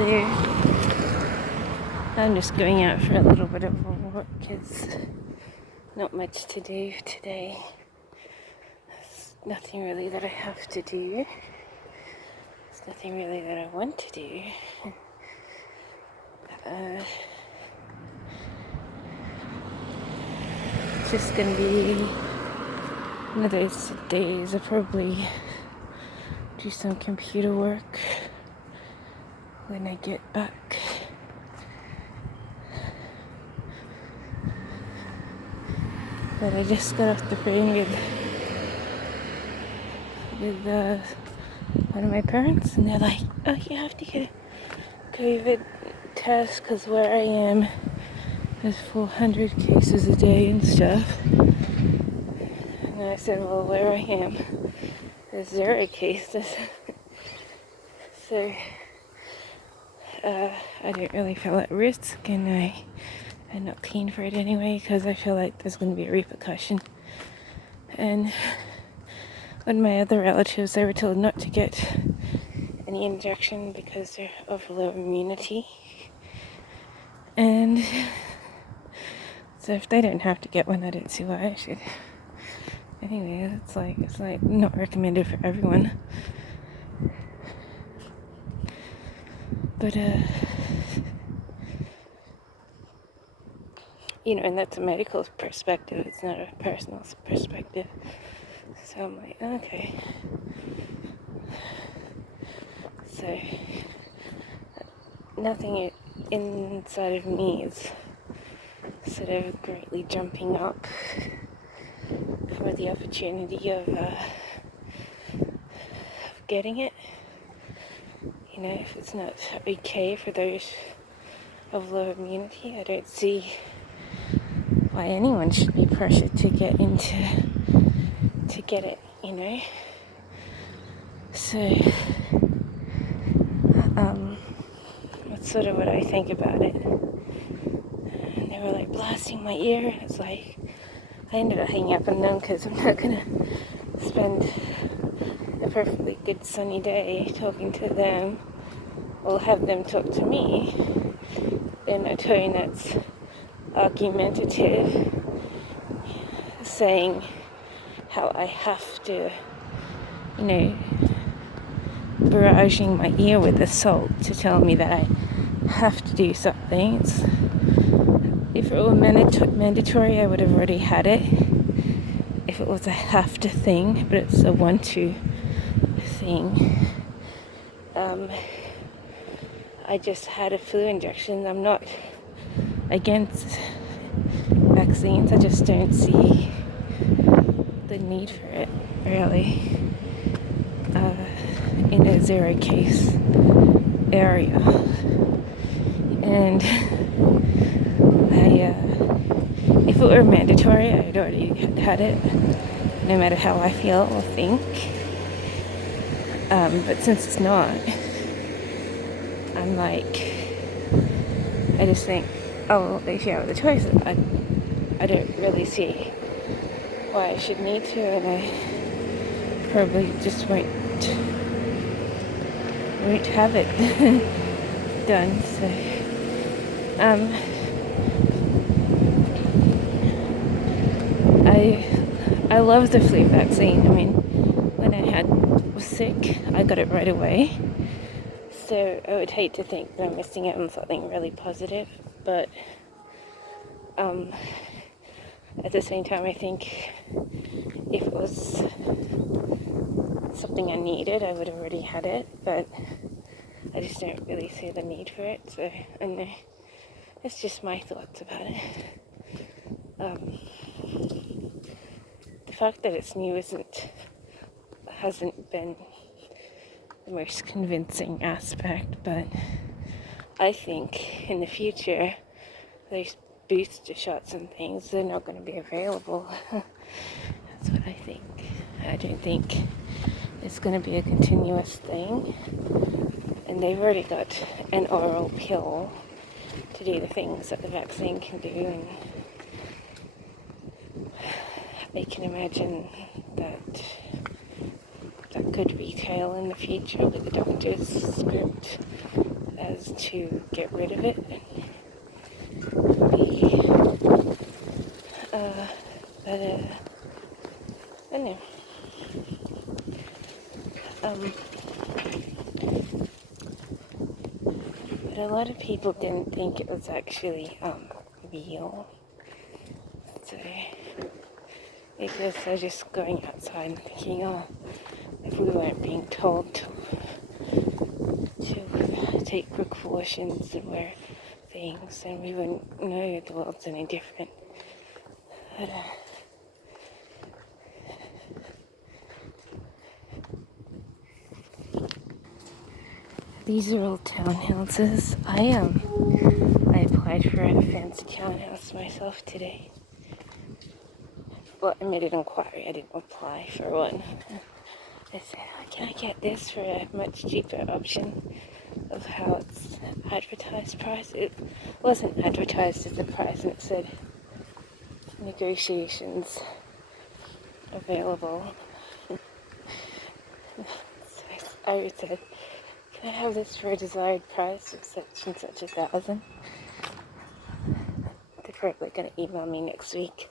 So I'm just going out for a little bit of a walk because not much to do today. There's nothing really that I have to do. There's nothing really that I want to do. It's just going to be one of those days. I'll probably do some computer work when I get back. But I just got off the phone with one of my parents, and they're like, "Oh, you have to get a COVID test because where I am, there's 400 cases a day and stuff." And I said, "Well, where I am, there's 0 cases." So I don't really feel at risk, and I'm not keen for it anyway because I feel like there's going to be a repercussion. And one of my other relatives, they were told not to get any injection because they're of low immunity. And so if they don't have to get one, I don't see why I should. Anyway, it's like not recommended for everyone. But and that's a medical perspective, it's not a personal perspective. So I'm like, okay. So nothing inside of me is sort of greatly jumping up for the opportunity of getting it. If it's not okay for those of low immunity, I don't see why anyone should be pressured to get it, So that's sort of what I think about it. And they were like blasting my ear. It's like I ended up hanging up on them because I'm not gonna spend a perfectly good sunny day talking to them or have them talk to me in a tone that's argumentative, saying how I have to, barraging my ear with assault to tell me that I have to do something. If it were mandatory, I would have already had it. If it was a have to thing, but it's a want to thing. I just had a flu injection. I'm not against vaccines. I just don't see the need for it, really, in a 0 case area. And if it were mandatory, I'd already had it, no matter how I feel or think. But since it's not, I'm like, I just think, oh, if you have the choice, I don't really see why I should need to, and I probably just won't have it done. So I love the flu vaccine. I mean, when I was sick, I got it right away. So I would hate to think that I'm missing out on something really positive, but at the same time, I think if it was something I needed, I would have already had it, but I just don't really see the need for it. So I know it's just my thoughts about it. The fact that it's new hasn't been the most convincing aspect, but I think in the future those booster shots and things, they're not going to be available. That's what I think. I don't think it's going to be a continuous thing, and they've already got an oral pill to do the things that the vaccine can do, and I can imagine that could retail in the future with the doctor's script as to get rid of it. Maybe, but I don't know. But a lot of people didn't think it was actually real. So because they're just going outside and thinking, oh, if we weren't being told to take precautions and wear things, then we wouldn't know the world's any different. But, these are all townhouses. I applied for a fancy townhouse myself today. Well, I made an inquiry. I didn't apply for one. I said, can I get this for a much cheaper option of how it's advertised price? It wasn't advertised as the price, and it said negotiations available. So I said, can I have this for a desired price of such and such 1,000? They're probably going to email me next week.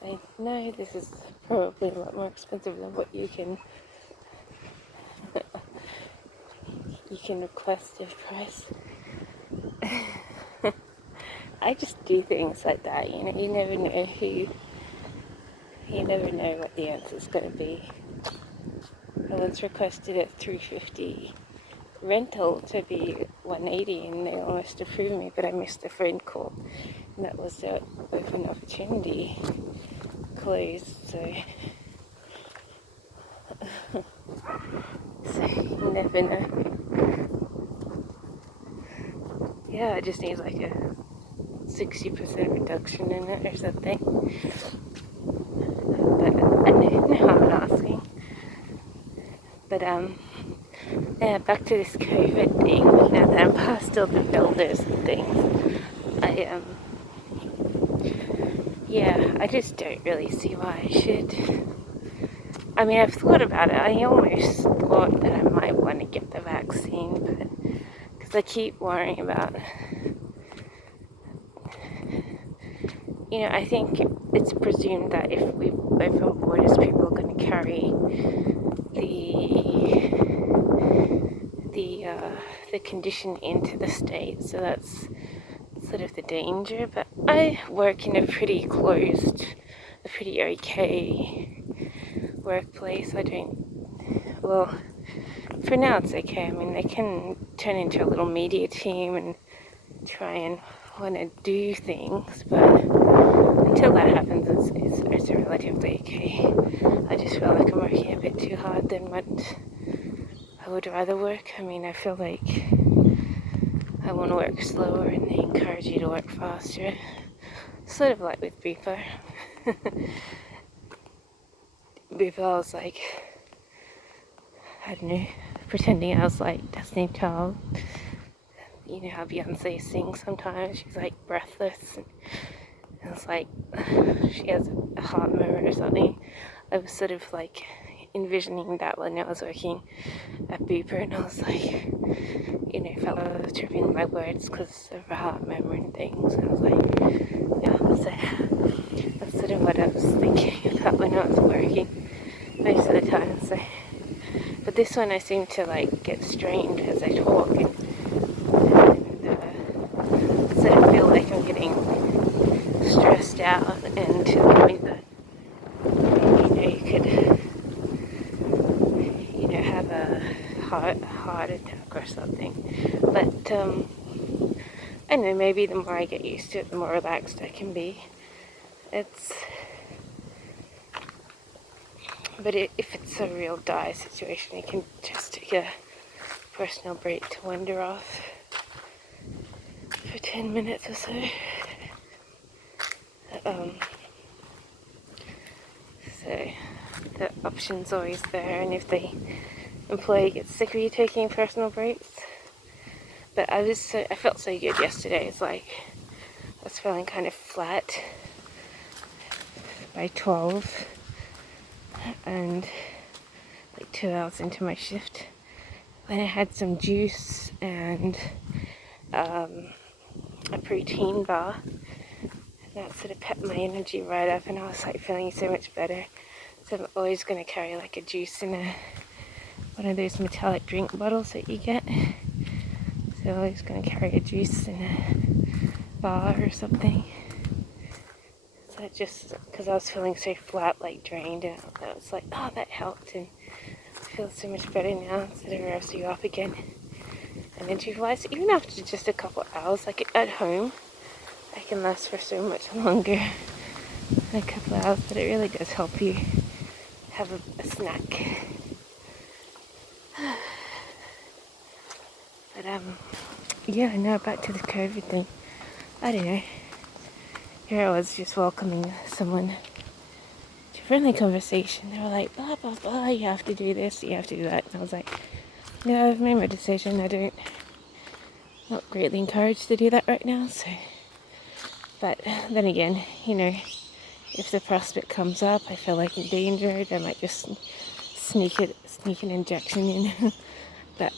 Say, no, this is probably a lot more expensive than what you can request a price. I just do things like that, you know. You never know what the answer's going to be. I once requested a $350 rental to be $180, and they almost approved me, but I missed a phone call, and that was the open opportunity closed. So you never know. Yeah, I just need like a 60% reduction in it or something. But I know how I'm asking. But yeah, back to this COVID thing. Now that I'm past all the builders and things, I just don't really see why I should. I mean, I've thought about it. I almost thought that I might want to get the vaccine, but because I keep worrying about, you know, I think it's presumed that if we open borders, people are going to carry the condition into the state, so that's sort of the danger. But I work in a pretty okay workplace. Well, for now it's okay. I mean, they can turn into a little media team and try and want to do things, but until that happens, it's relatively okay. I just feel like I'm working a bit too hard than what I would rather work. I mean, I feel like I want to work slower and they encourage you to work faster. Sort of like with Bupa. Bupa, I was like, I don't know, pretending I was like Destiny Child. You know how Beyonce sings sometimes? She's like breathless. And it's like she has a heart murmur or something. I was sort of like envisioning that when I was working at Bupa, and I was like, you know, felt I was tripping my words because of a heart murmur and things. And I was like, yeah, so that's sort of what I was thinking about when I was working most of the time. So, but this one I seem to like get strained as I talk, and sort of feel like I'm getting stressed out, and to the point that, you know, you could, you know, have a heart attack or something. But I don't know, maybe the more I get used to it, the more relaxed I can be. But if it's a real dire situation, you can just take a personal break to wander off for 10 minutes or so. So the option's always there, and if the employee gets sick of you taking personal breaks. But I felt so good yesterday. It's like I was feeling kind of flat by 12, and like 2 hours into my shift, Then I had some juice and a protein bar. That sort of pepped my energy right up, and I was like feeling so much better. So I'm always going to carry like a juice in one of those metallic drink bottles that you get. So I'm always going to carry a juice in a bar or something. So just because I was feeling so flat, like drained, and I was like, oh, that helped, and I feel so much better now instead of rousing you up again. And then you realize even after just a couple hours, like at home, I can last for so much longer than a couple of hours, but it really does help you have a snack. But yeah, now back to the COVID thing. I don't know. Here I was just welcoming someone to a friendly conversation. They were like, blah, blah, blah, you have to do this, you have to do that. And I was like, no, I've made my decision. Not greatly encouraged to do that right now, so. But then again, you know, if the prospect comes up, I feel like endangered, I might just sneak an injection in. But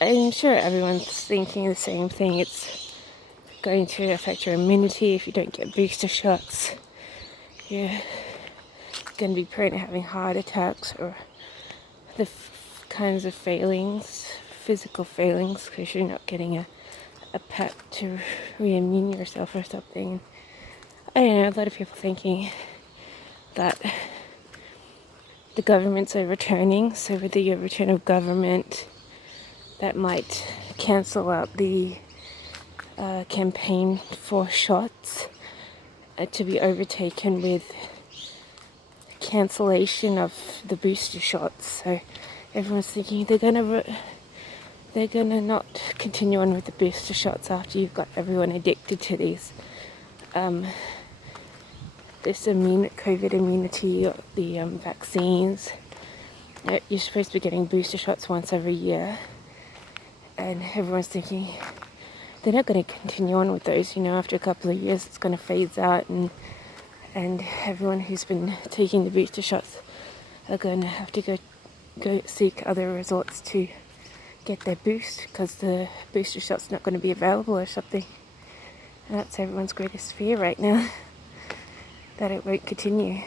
I'm sure everyone's thinking the same thing. It's going to affect your immunity if you don't get booster shots. You're going to be prone to having heart attacks or the kinds of failings, physical failings, because you're not getting a pep to re-immune yourself or something. I don't know, a lot of people thinking that the government's overturning, so with the return of government, that might cancel out the campaign for shots to be overtaken with cancellation of the booster shots. So everyone's thinking they're gonna not continue on with the booster shots after you've got everyone addicted to these this COVID immunity, the vaccines. You're supposed to be getting booster shots once every year, and everyone's thinking they're not going to continue on with those. You know, after a couple of years, it's going to phase out, and everyone who's been taking the booster shots are going to have to go seek other resorts to get their boost, because the booster shot's not going to be available or something. And that's everyone's greatest fear right now, that it won't continue.